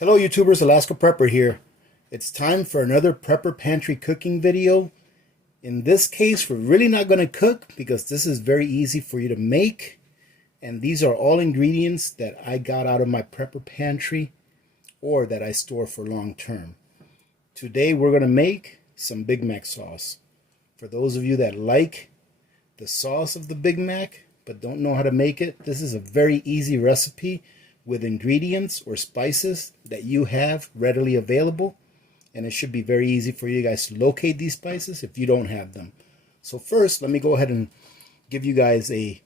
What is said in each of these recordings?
Hello YouTubers, Alaska Prepper here. It's time for another Prepper Pantry cooking video. In this case, we're really not going to cook because this is very easy for you to make. And these are all ingredients that I got out of my Prepper Pantry or that I store for long term. Today we're going to make some Big Mac sauce. For those of you that like the sauce of the Big Mac but don't know how to make it, this is a very easy recipe with ingredients or spices that you have readily available, and it should be very easy for you guys to locate these spices if you don't have them. So first, let me go ahead and give you guys a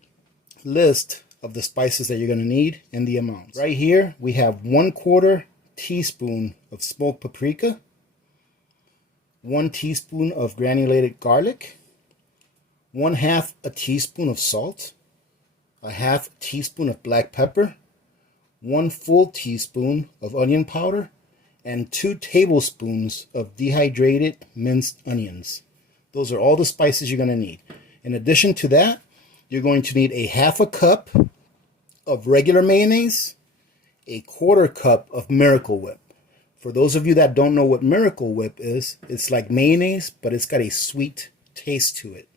list of the spices that you're going to need and the amounts. Right here we have 1/4 teaspoon of smoked paprika, 1 teaspoon of granulated garlic, 1/2 a teaspoon of salt, a 1/2 teaspoon of black pepper, 1 full teaspoon of onion powder, and 2 tablespoons of dehydrated minced onions. Those are all the spices you're going to need. In addition to that, you're going to need a 1/2 cup of regular mayonnaise, a 1/4 cup of Miracle Whip. For those of you that don't know what Miracle Whip is, it's like mayonnaise, but it's got a sweet taste to it.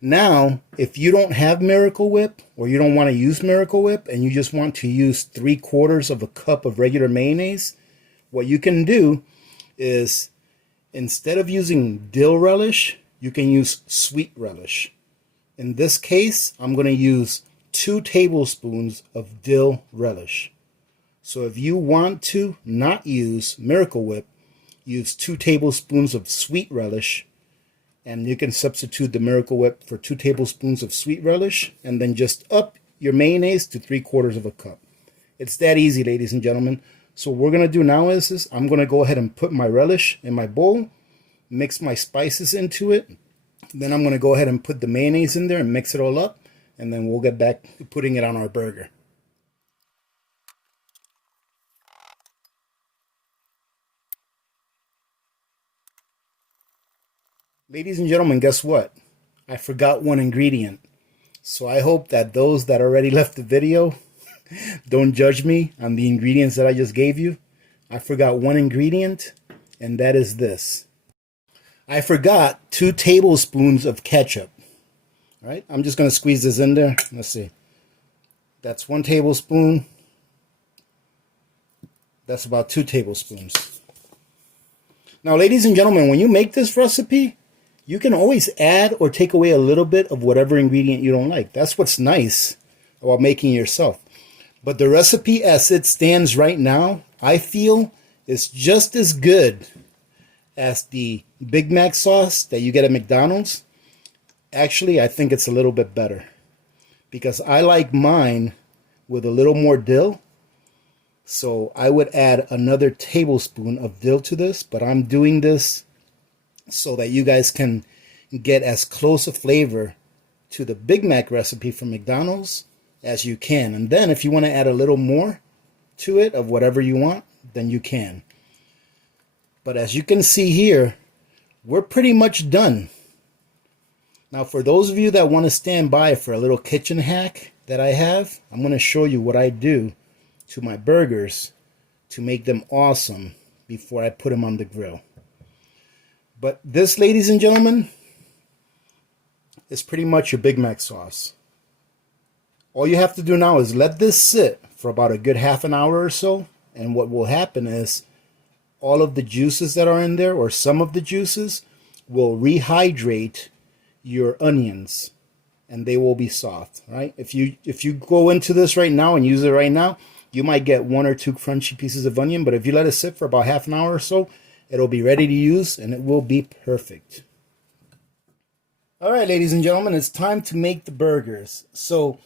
Now, if you don't have Miracle Whip or you don't want to use Miracle Whip and you just want to use 3/4 of a cup of regular mayonnaise, what you can do is instead of using dill relish, you can use sweet relish. In this case, I'm going to use 2 tablespoons of dill relish. So if you want to not use Miracle Whip, use 2 tablespoons of sweet relish. And you can substitute the Miracle Whip for 2 tablespoons of sweet relish, and then just up your mayonnaise to 3/4 of a cup. It's that easy, ladies and gentlemen. So what we're going to do now is I'm going to go ahead and put my relish in my bowl, mix my spices into it. Then I'm going to go ahead and put the mayonnaise in there and mix it all up, and then we'll get back to putting it on our burger. Ladies and gentlemen, guess what? I forgot one ingredient. So I hope that those that already left the video don't judge me on the ingredients that I just gave you. I forgot one ingredient, and that is this. I forgot 2 tablespoons of ketchup. All right, I'm just going to squeeze this in there. Let's see. That's 1 tablespoon. That's about 2 tablespoons. Now, ladies and gentlemen, when you make this recipe, you can always add or take away a little bit of whatever ingredient you don't like. That's what's nice about making it yourself. But the recipe as it stands right now, I feel is just as good as the Big Mac sauce that you get at McDonald's. Actually, I think it's a little bit better because I like mine with a little more dill. So I would add another tablespoon of dill to this, but I'm doing this so that you guys can get as close a flavor to the Big Mac recipe from McDonald's as you can. And then if you want to add a little more to it of whatever you want, then you can. But as you can see here, we're pretty much done. Now for those of you that want to stand by for a little kitchen hack that I have, I'm going to show you what I do to my burgers to make them awesome before I put them on the grill. But this, ladies and gentlemen, is pretty much your Big Mac sauce. All you have to do now is let this sit for about a good half an hour or so. And what will happen is all of the juices that are in there, or some of the juices, will rehydrate your onions and they will be soft, right? If you go into this right now and use it right now, you might get 1 or 2 crunchy pieces of onion. But if you let it sit for about half an hour or so, it'll be ready to use and it will be perfect. All right, ladies and gentlemen, it's time to make the burgers. So,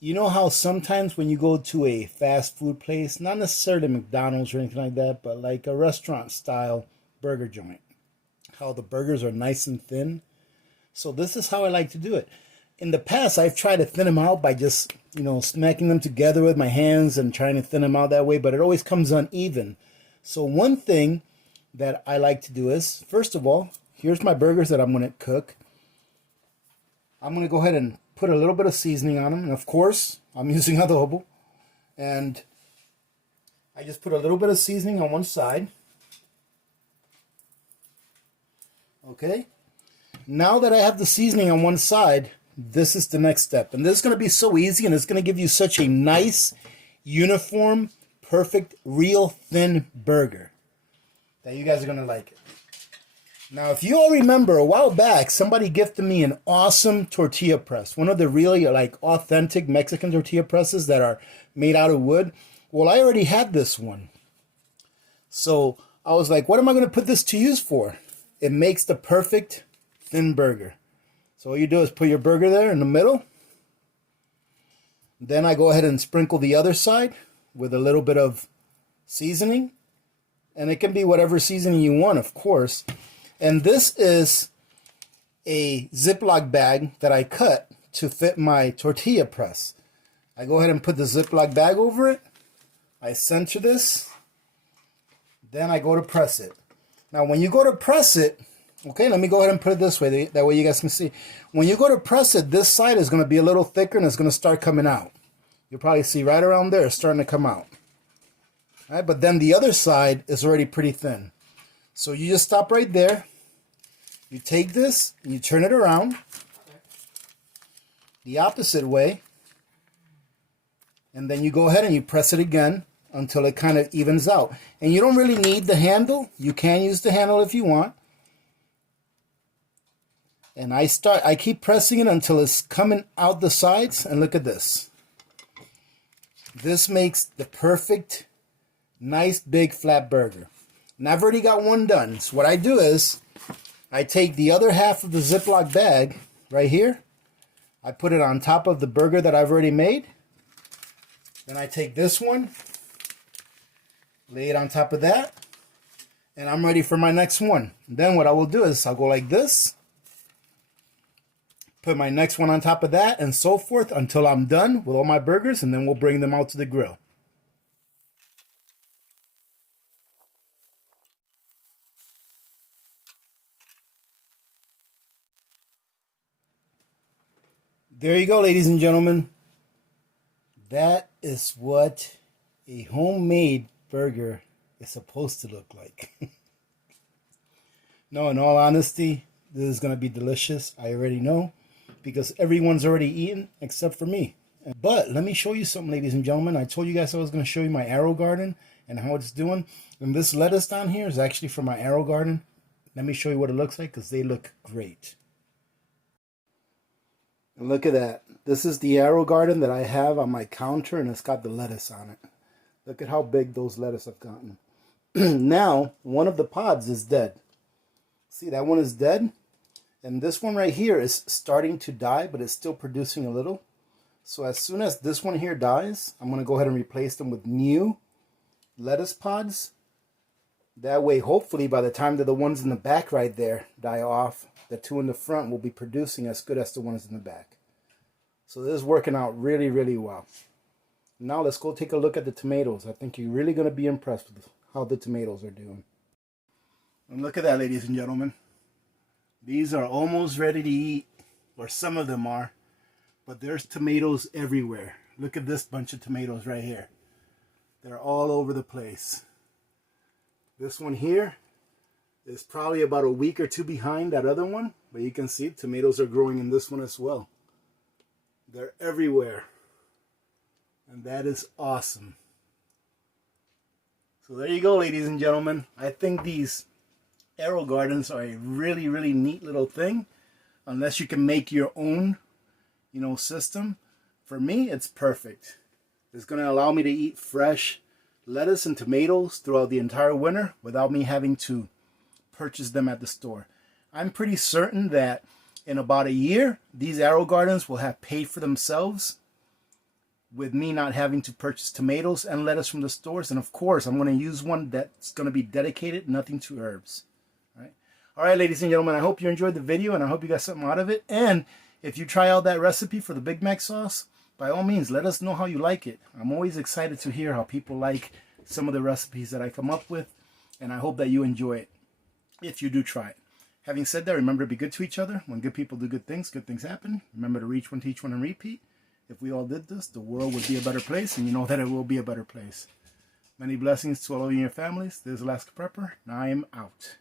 you know how sometimes when you go to a fast food place, not necessarily McDonald's or anything like that, but like a restaurant style burger joint, how the burgers are nice and thin? So this is how I like to do it. In the past, I've tried to thin them out by just, smacking them together with my hands and trying to thin them out that way, but it always comes uneven. So one thing that I like to do is, first of all, here's my burgers that I'm going to cook. I'm going to go ahead and put a little bit of seasoning on them. And of course, I'm using adobo. And I just put a little bit of seasoning on one side. Okay. Now that I have the seasoning on one side, this is the next step. And this is going to be so easy, and it's going to give you such a nice, uniform, perfect, real thin burger that you guys are going to like it. Now, if you all remember, a while back, somebody gifted me an awesome tortilla press. One of the really like authentic Mexican tortilla presses that are made out of wood. Well, I already had this one. So I was like, what am I going to put this to use for? It makes the perfect thin burger. So all you do is put your burger there in the middle. Then I go ahead and sprinkle the other side with a little bit of seasoning. And it can be whatever seasoning you want, of course. And this is a Ziploc bag that I cut to fit my tortilla press. I go ahead and put the Ziploc bag over it. I center this. Then I go to press it. Now, when you go to press it, okay, let me go ahead and put it this way. That way you guys can see. When you go to press it, this side is going to be a little thicker and it's going to start coming out. You'll probably see right around there, it's starting to come out. All right, but then the other side is already pretty thin. So you just stop right there. You take this and you turn it around the opposite way. And then you go ahead and you press it again until it kind of evens out. And you don't really need the handle. You can use the handle if you want. And I keep pressing it until it's coming out the sides. And look at this. This makes the perfect, nice, big, flat burger. And I've already got one done. So what I do is, I take the other half of the Ziploc bag right here. I put it on top of the burger that I've already made. Then I take this one, lay it on top of that, and I'm ready for my next one. And then what I will do is I'll go like this, put my next one on top of that, and so forth until I'm done with all my burgers, and then we'll bring them out to the grill. There you go, ladies and gentlemen. That is what a homemade burger is supposed to look like. No, in all honesty, this is going to be delicious. I already know, because everyone's already eaten except for me. But let me show you something, ladies and gentlemen. I told you guys I was going to show you my arrow garden and how it's doing. And this lettuce down here is actually from my arrow garden. Let me show you what it looks like, because they look great. And look at that. This is the arrow garden that I have on my counter, and it's got the lettuce on it. Look at how big those lettuce have gotten. Now, one of the pods is dead. See, that one is dead. And this one right here is starting to die, but it's still producing a little. So as soon as this one here dies, I'm going to go ahead and replace them with new lettuce pods. That way, hopefully, by the time that the ones in the back right there die off, the two in the front will be producing as good as the ones in the back. So this is working out really, really well. Now let's go take a look at the tomatoes. I think you're really going to be impressed with how the tomatoes are doing. And look at that, ladies and gentlemen. These are almost ready to eat, or some of them are. But there's tomatoes everywhere. Look at this bunch of tomatoes right here. They're all over the place. This one here is probably about a week or two behind that other one, but you can see tomatoes are growing in this one as well. They're everywhere, and that is awesome. So there you go, ladies and gentlemen. I think these arrow gardens are a really, really neat little thing, unless you can make your own, system. For me, it's perfect. It's going to allow me to eat fresh lettuce and tomatoes throughout the entire winter without me having to purchase them at the store. I'm pretty certain that in about a year, these arrow gardens will have paid for themselves with me not having to purchase tomatoes and lettuce from the stores. And of course, I'm going to use one that's going to be dedicated, nothing to herbs. All right, ladies and gentlemen, I hope you enjoyed the video and I hope you got something out of it. And if you try out that recipe for the Big Mac sauce, by all means, let us know how you like it. I'm always excited to hear how people like some of the recipes that I come up with, and I hope that you enjoy it if you do try it. Having said that, remember to be good to each other. When good people do good things happen. Remember to reach one, teach one, and repeat. If we all did this, the world would be a better place, and you know that it will be a better place. Many blessings to all of you and your families. This is Alaska Prepper, and I am out.